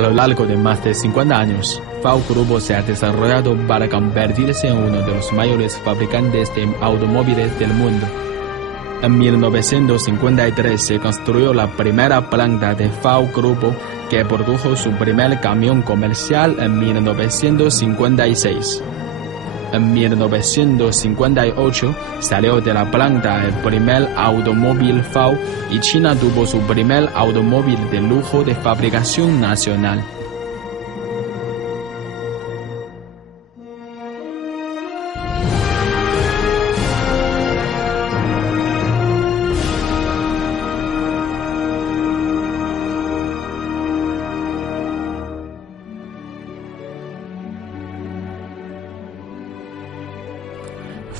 A lo largo de más de 50 años, FAW Grupo se ha desarrollado para convertirse en uno de los mayores fabricantes de automóviles del mundo. En 1953 se construyó la primera planta de FAW Grupo, que produjo su primer camión comercial en 1956. En 1958 salió de la planta el primer automóvil FAW y China tuvo su primer automóvil de lujo de fabricación nacional.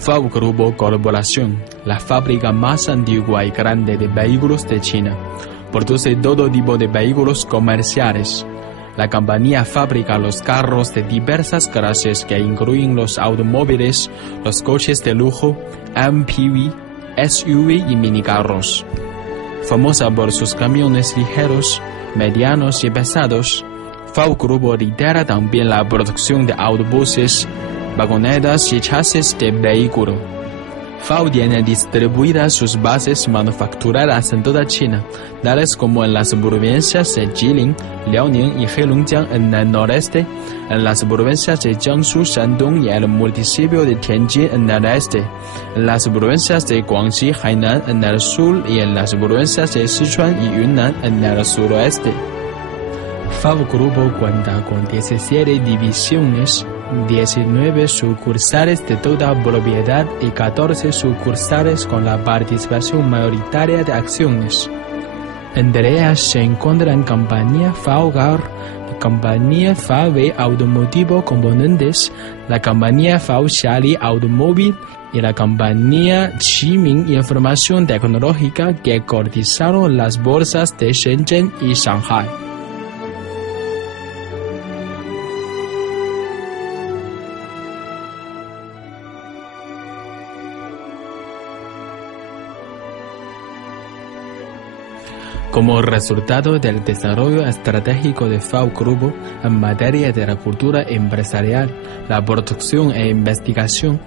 FAW Grupo Corporación, la fábrica más antigua y grande de vehículos de China, produce todo tipo de vehículos comerciales. La compañía fabrica los carros de diversas clases que incluyen los automóviles, los coches de lujo, MPV, SUV y minicarros. Famosa por sus camiones ligeros, medianos y pesados, FAW Grupo lidera también la producción de autobuses, vagonetas y chasis de vehículo. FAW tiene distribuidas sus bases manufactureras en toda China, tales como en las provincias de Jilin, Liaoning y Heilongjiang en el noreste, en las provincias de Jiangsu, Shandong y el municipio de Tianjin en el este, en las provincias de Guangxi, Hainan en el sur y en las provincias de Sichuan y Yunnan en el suroeste. FAW Grupo cuenta con 17 divisiones, 19 sucursales de toda propiedad y 14 sucursales con la participación mayoritaria de acciones. Entre ellas se encuentran Compañía FAW Car, la Compañía FAW Automotivo Componentes, la Compañía FAW Xiali Automóvil y la Compañía Ximin Información Tecnológica, que cotizaron las bolsas de Shenzhen y Shanghai. Como resultado del desarrollo estratégico de FAW Grupo en materia de la cultura empresarial, la producción e investigación,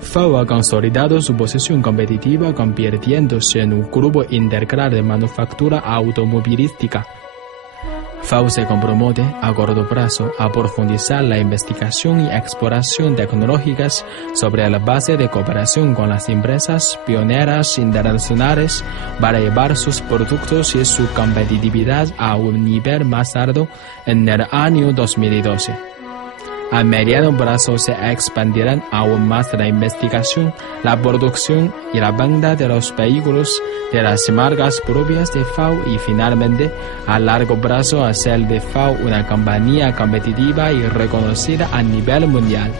FAW ha consolidado su posición competitiva convirtiéndose en un grupo integral de manufactura automovilística. FAW se compromete a corto plazo a profundizar la investigación y exploración tecnológicas sobre la base de cooperación con las empresas pioneras internacionales para llevar sus productos y su competitividad a un nivel más alto en el año 2012. A mediano plazo se expandirán aún más la investigación, la producción y la venta de los vehículos de las marcas propias de FAW y finalmente, a largo plazo, hacer de FAW una compañía competitiva y reconocida a nivel mundial.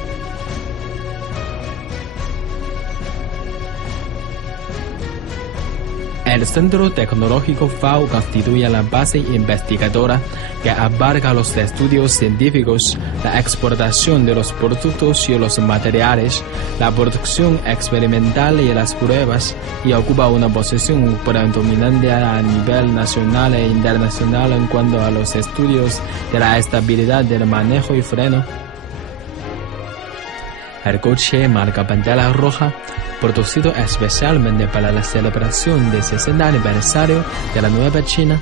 El Centro Tecnológico FAW constituye la base investigadora que abarca los estudios científicos, la exportación de los productos y los materiales, la producción experimental y las pruebas, y ocupa una posición predominante a nivel nacional e internacional en cuanto a los estudios de la estabilidad del manejo y freno. El coche marca pantalla roja, producido especialmente para la celebración del 60 aniversario de la Nueva China,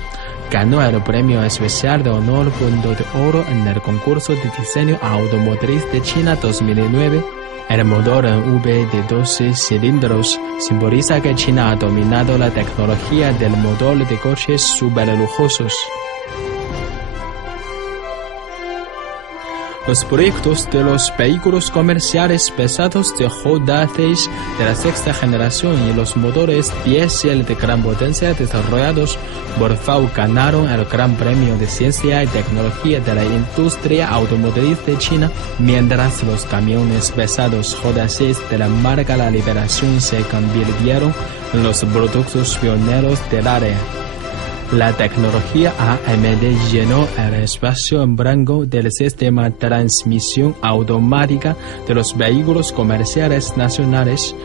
ganó el premio especial de honor Punto de Oro en el concurso de diseño automotriz de China 2009. El motor en V de 12 cilindros simboliza que China ha dominado la tecnología del motor de coches superlujosos. Los proyectos de los vehículos comerciales pesados de JAC de la sexta generación y los motores diésel de gran potencia desarrollados por FAW ganaron el Gran Premio de Ciencia y Tecnología de la Industria Automotriz de China, mientras los camiones pesados J6 de la marca La Liberación se convirtieron en los productos pioneros del área. La tecnología AMD llenó el espacio en blanco del sistema de transmisión automática de los vehículos comerciales nacionales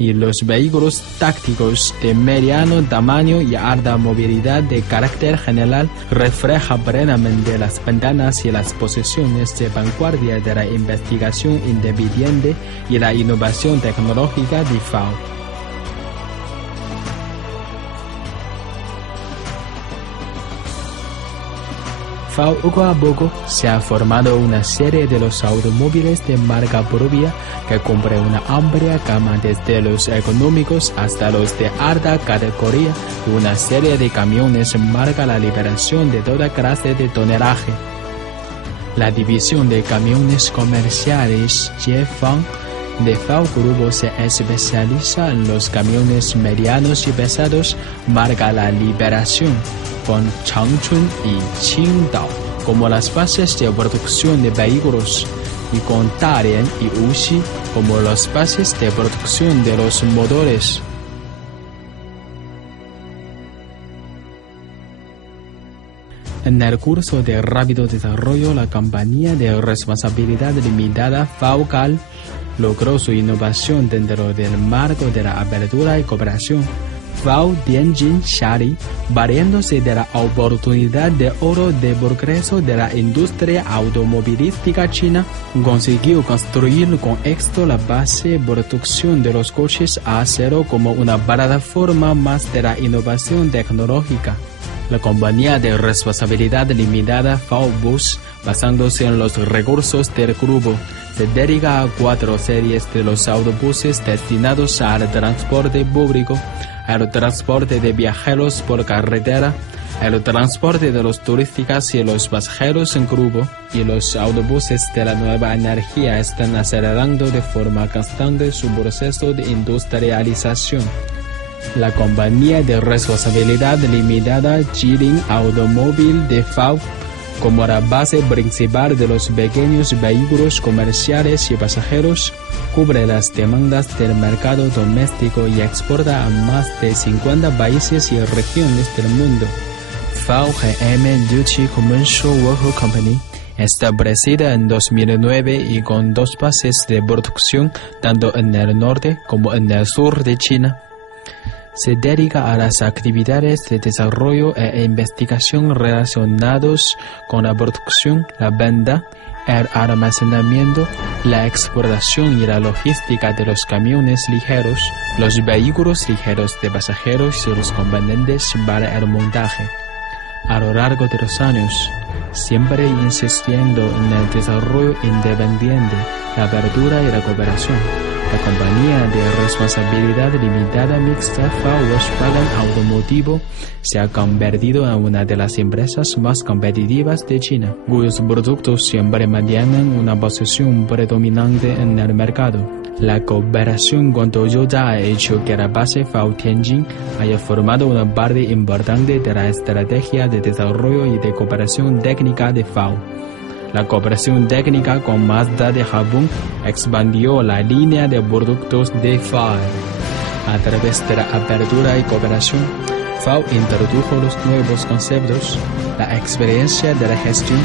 y los vehículos tácticos de mediano tamaño y alta movilidad de carácter general refleja plenamente las ventanas y las posiciones de vanguardia de la investigación independiente y la innovación tecnológica de FAO. FAO poco a poco se ha formado una serie de los automóviles de marca propia que cubre una amplia gama desde los económicos hasta los de alta categoría y una serie de camiones marca la liberación de toda clase de tonelaje. La división de camiones comerciales Jiefang de FAO Grupo se especializa en los camiones medianos y pesados marca la liberación, con Changchun y Qingdao como las bases de producción de vehículos y con Dalian y Wuxi como las bases de producción de los motores. En el curso de rápido desarrollo, la compañía de responsabilidad limitada FAO-CAL logró su innovación dentro del marco de la apertura y cooperación. FAO Tianjin Shari, valiéndose de la oportunidad de oro de progreso de la industria automovilística china, consiguió construir con éxito la base de producción de los coches a acero como una plataforma más de la innovación tecnológica. La compañía de responsabilidad limitada FAO Bus, basándose en los recursos del grupo, se dedica a 4 series de los autobuses destinados al transporte público, al transporte de viajeros por carretera, el transporte de los turísticos y los pasajeros en grupo, y los autobuses de la nueva energía están acelerando de forma constante su proceso de industrialización. La compañía de responsabilidad limitada Jilin Automóvil de FAO, como la base principal de los pequeños vehículos comerciales y pasajeros, cubre las demandas del mercado doméstico y exporta a más de 50 países y regiones del mundo. FAO GM Juche Commercial Vehicle Company, establecida en 2009 y con 2 bases de producción tanto en el norte como en el sur de China, se dedica a las actividades de desarrollo e investigación relacionados con la producción, la venta, el almacenamiento, la exportación y la logística de los camiones ligeros, los vehículos ligeros de pasajeros y los componentes para el montaje. A lo largo de los años, siempre insistiendo en el desarrollo independiente, la apertura y la cooperación, la compañía de responsabilidad limitada mixta FAO Volkswagen Automotivo se ha convertido en una de las empresas más competitivas de China, cuyos productos siempre mantienen una posición predominante en el mercado. La cooperación con Toyota ha hecho que la base FAO Tianjin haya formado una parte importante de la estrategia de desarrollo y de cooperación técnica de FAO. La cooperación técnica con Mazda de Japón expandió la línea de productos de FAO. A través de la apertura y cooperación, FAO introdujo los nuevos conceptos, la experiencia de la gestión,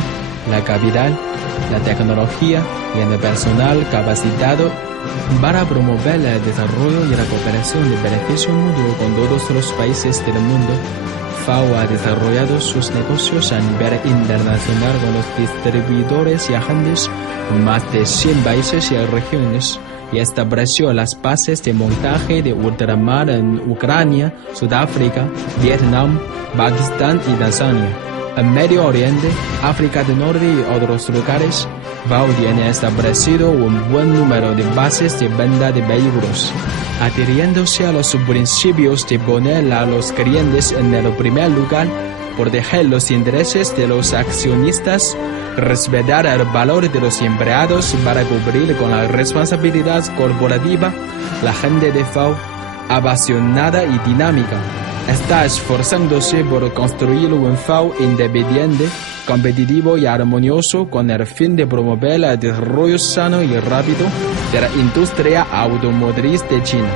la capital, la tecnología y el personal capacitado para promover el desarrollo y la cooperación de beneficio mutuo con todos los países del mundo. FAO ha desarrollado sus negocios a nivel internacional con los distribuidores y agentes en más de 100 países y regiones, y estableció las bases de montaje de ultramar en Ucrania, Sudáfrica, Vietnam, Pakistán y Tanzania. En Medio Oriente, África del Norte y otros lugares, FAO tiene establecido un buen número de bases de venta de vehículos, adhiriéndose a los principios de poner a los clientes en el primer lugar, proteger los intereses de los accionistas, respetar el valor de los empleados para cumplir con la responsabilidad corporativa. La gente de FAO, apasionada y dinámica, está esforzándose por construir un FAO independiente, competitivo y armonioso con el fin de promover el desarrollo sano y rápido de la industria automotriz de China.